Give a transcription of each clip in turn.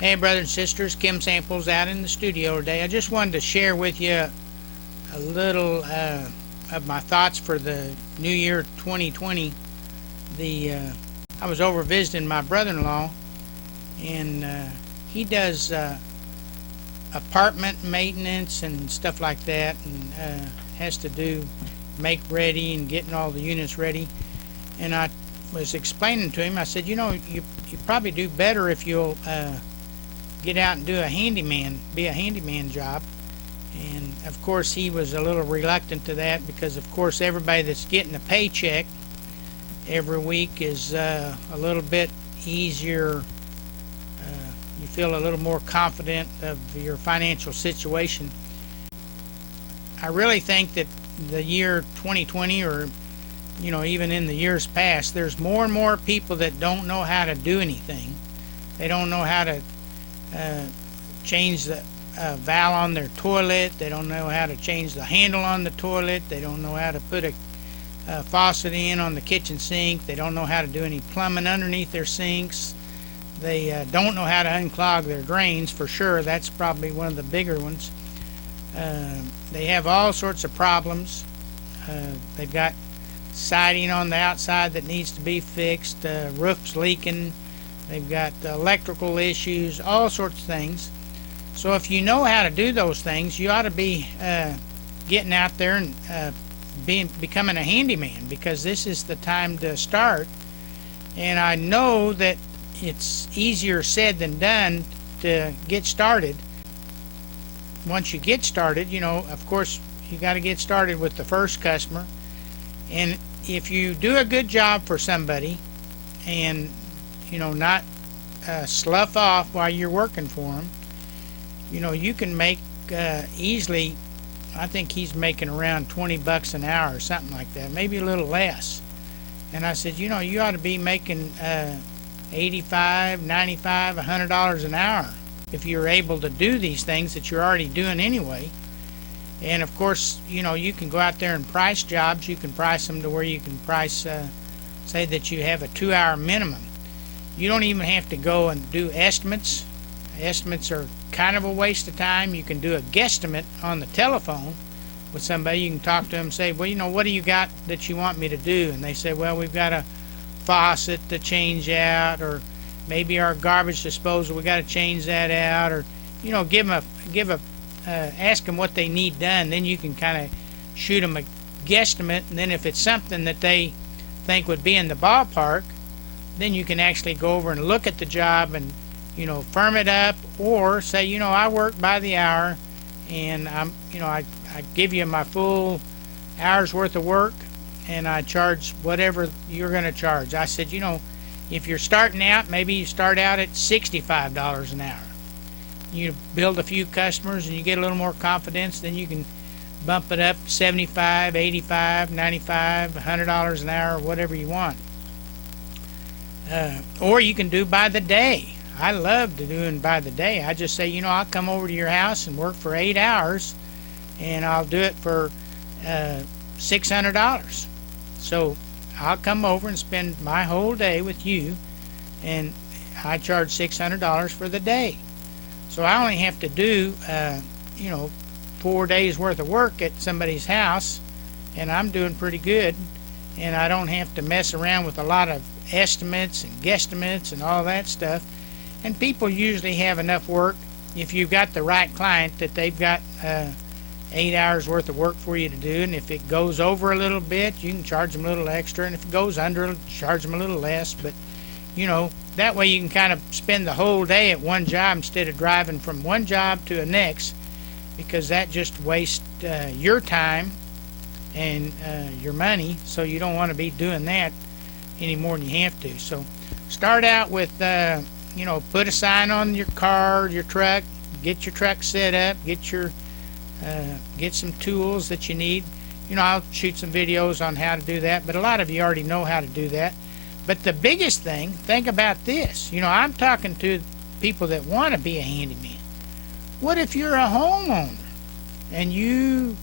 Hey brothers and sisters, Kim Samples out in the studio today. I just wanted to share with you a little of my thoughts for the new year 2020. I was over visiting my brother-in-law, and he does apartment maintenance and stuff like that, and has to do make ready and getting all the units ready. And I was explaining to him, I said, you probably do better if you'll get out and do be a handyman job. And of course he was a little reluctant to that, because of course everybody that's getting a paycheck every week is a little bit easier. You feel a little more confident of your financial situation. I really think that the year 2020, or even in the years past, there's more and more people that don't know how to do anything. They don't know how to change the valve on their toilet. They don't know how to change the handle on the toilet. They don't know how to put a faucet in on the kitchen sink. They don't know how to do any plumbing underneath their sinks. They don't know how to unclog their drains, for sure. That's probably one of the bigger ones. They have all sorts of problems. They've got siding on the outside that needs to be fixed, roofs leaking. They've got electrical issues, all sorts of things. So if you know how to do those things, you ought to be getting out there and becoming a handyman, because this is the time to start. And I know that it's easier said than done to get started. Once you get started, of course, you got to get started with the first customer. And if you do a good job for somebody, and not slough off while you're working for them, you can make easily, I think he's making around $20 an hour or something like that, maybe a little less. And I said, you ought to be making $85, $95, $100 an hour if you're able to do these things that you're already doing anyway. And of course, you can go out there and price jobs. You can price them to where you can price, say that you have a 2-hour minimum. You don't even have to go and do estimates. Estimates are kind of a waste of time. You can do a guesstimate on the telephone with somebody. You can talk to them and say, well, what do you got that you want me to do? And they say, well, we've got a faucet to change out, or maybe our garbage disposal, we got to change that out, or ask them what they need done. Then you can kind of shoot them a guesstimate, and then if it's something that they think would be in the ballpark, then you can actually go over and look at the job and firm it up, or say, I work by the hour, and I give you my full hour's worth of work, and I charge whatever you're going to charge. I said, if you're starting out, maybe you start out at $65 an hour. You build a few customers and you get a little more confidence, then you can bump it up to $75, $85, $95, $100 an hour, whatever you want. Or you can do by the day. I love doing by the day. I just say, I'll come over to your house and work for 8 hours, and I'll do it for $600. So I'll come over and spend my whole day with you, and I charge $600 for the day. So I only have to do 4 days worth of work at somebody's house, and I'm doing pretty good, and I don't have to mess around with a lot of estimates and guesstimates and all that stuff. And people usually have enough work, if you've got the right client, that they've got 8 hours worth of work for you to do. And if it goes over a little bit, you can charge them a little extra, and if it goes under, charge them a little less. But that way you can kind of spend the whole day at one job instead of driving from one job to the next, because that just wastes your time and your money. So you don't want to be doing that any more than you have to. So start out with put a sign on your car, your truck, get your truck set up, get some tools that you need. I'll shoot some videos on how to do that, but a lot of you already know how to do that. But the biggest thing, think about this. I'm talking to people that want to be a handyman. What if you're a homeowner and you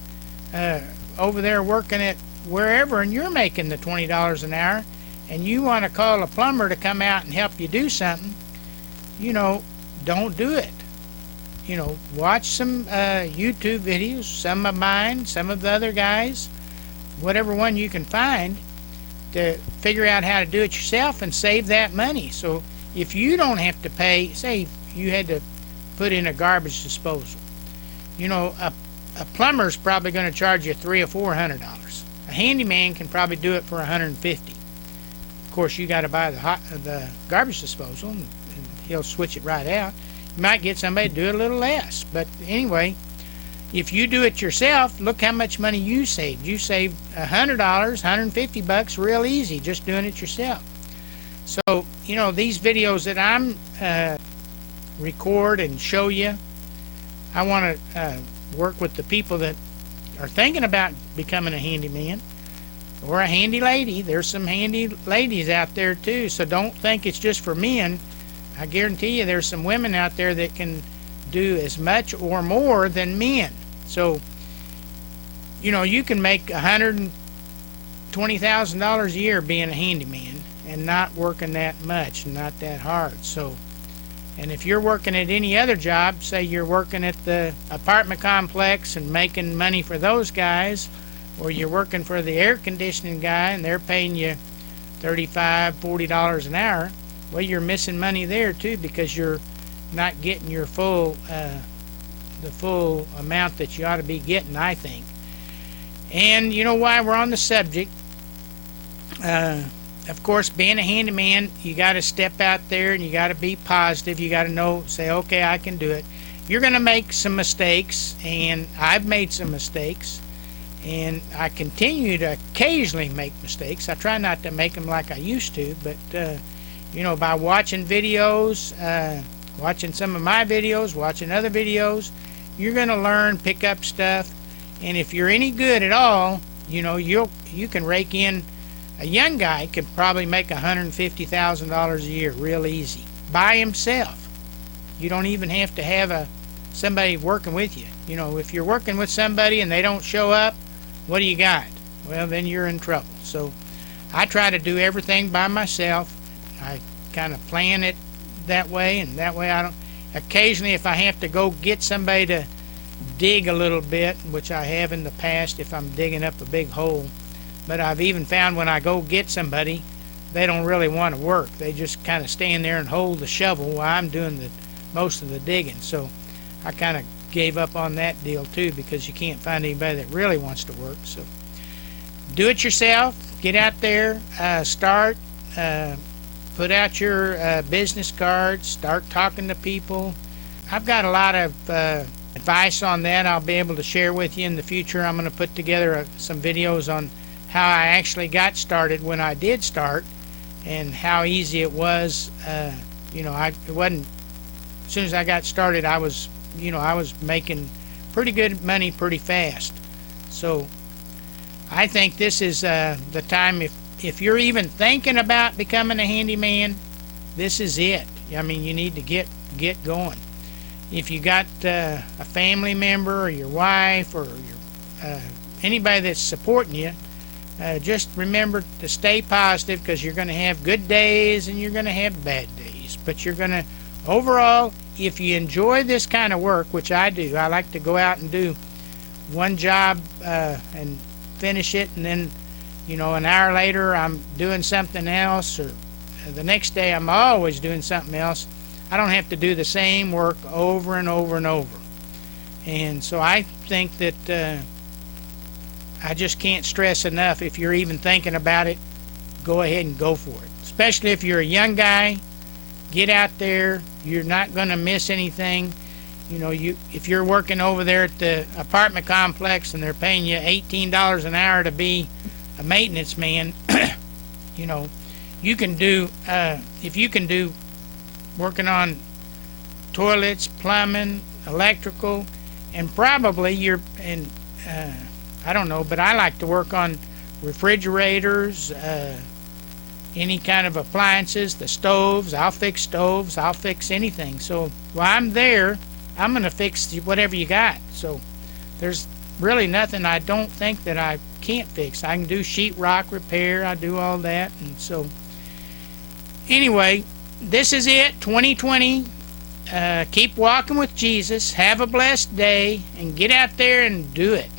over there working at wherever, and you're making the $20 an hour, and you want to call a plumber to come out and help you do something? don't do it. Watch some YouTube videos, some of mine, some of the other guys, whatever one you can find, to figure out how to do it yourself and save that money. So if you don't have to pay, say you had to put in a garbage disposal, a plumber's probably going to charge you $300 or $400. A handyman can probably do it for $150. Of course, you got to buy the garbage disposal, and he'll switch it right out. You might get somebody to do it a little less, but anyway, if you do it yourself, look how much money you saved. You saved $100, $150 real easy just doing it yourself. So, these videos that I'm record and show you, I want to work with the people that are thinking about becoming a handyman or a handy lady. There's some handy ladies out there too, so don't think it's just for men. I guarantee you there's some women out there that can do as much or more than men. So, you can make $120,000 a year being a handyman and not working that much and not that hard. So, and if you're working at any other job, say you're working at the apartment complex and making money for those guys, or you're working for the air conditioning guy and they're paying you $35, $40 an hour, well, you're missing money there too, because you're not getting your full the full amount that you ought to be getting, I think. And why we're on the subject, of course, being a handyman, you got to step out there and you got to be positive. You got to say, okay, I can do it. You're going to make some mistakes, and I've made some mistakes, and I continue to occasionally make mistakes. I try not to make them like I used to, but by watching videos, watching some of my videos, watching other videos, you're going to learn, pick up stuff, and if you're any good at all, you can rake in. A young guy could probably make $150,000 a year real easy by himself. You don't even have to have somebody working with you. If you're working with somebody and they don't show up, what do you got? Well, then you're in trouble. So I try to do everything by myself. I kind of plan it that way, and that way I don't. Occasionally, if I have to go get somebody to dig a little bit, which I have in the past if I'm digging up a big hole, but I've even found when I go get somebody, they don't really want to work. They just kind of stand there and hold the shovel while I'm doing most of the digging. So I kind of gave up on that deal too, because you can't find anybody that really wants to work. So do it yourself. Get out there, start. Put out your business cards, start talking to people. I've got a lot of advice on that I'll be able to share with you in the future. I'm going to put together some videos on how I actually got started when I did start, and how easy it was. It wasn't, as soon as I got started, I was making pretty good money pretty fast. So I think this is the time, if you're even thinking about becoming a handyman, this is it. I mean, you need to get going. If you got a family member or your wife or anybody that's supporting you, just remember to stay positive, because you're going to have good days and you're going to have bad days. But you're going to, overall, if you enjoy this kind of work, which I do, I like to go out and do one job and finish it, and then an hour later I'm doing something else, or the next day I'm always doing something else. I don't have to do the same work over and over and over. And so I think that I just can't stress enough, if you're even thinking about it, go ahead and go for it. Especially if you're a young guy, get out there. You're not going to miss anything. If you're working over there at the apartment complex and they're paying you $18 an hour to be a maintenance man, you can do, if you can do working on toilets, plumbing, electrical, and probably I don't know, but I like to work on refrigerators, any kind of appliances, the stoves. I'll fix anything. So while I'm there, I'm going to fix whatever you got. So there's really nothing I don't think that I can't fix. I can do sheetrock repair. I do all that. And so anyway, this is it, 2020. keep walking with Jesus. Have a blessed day, and get out there and do it.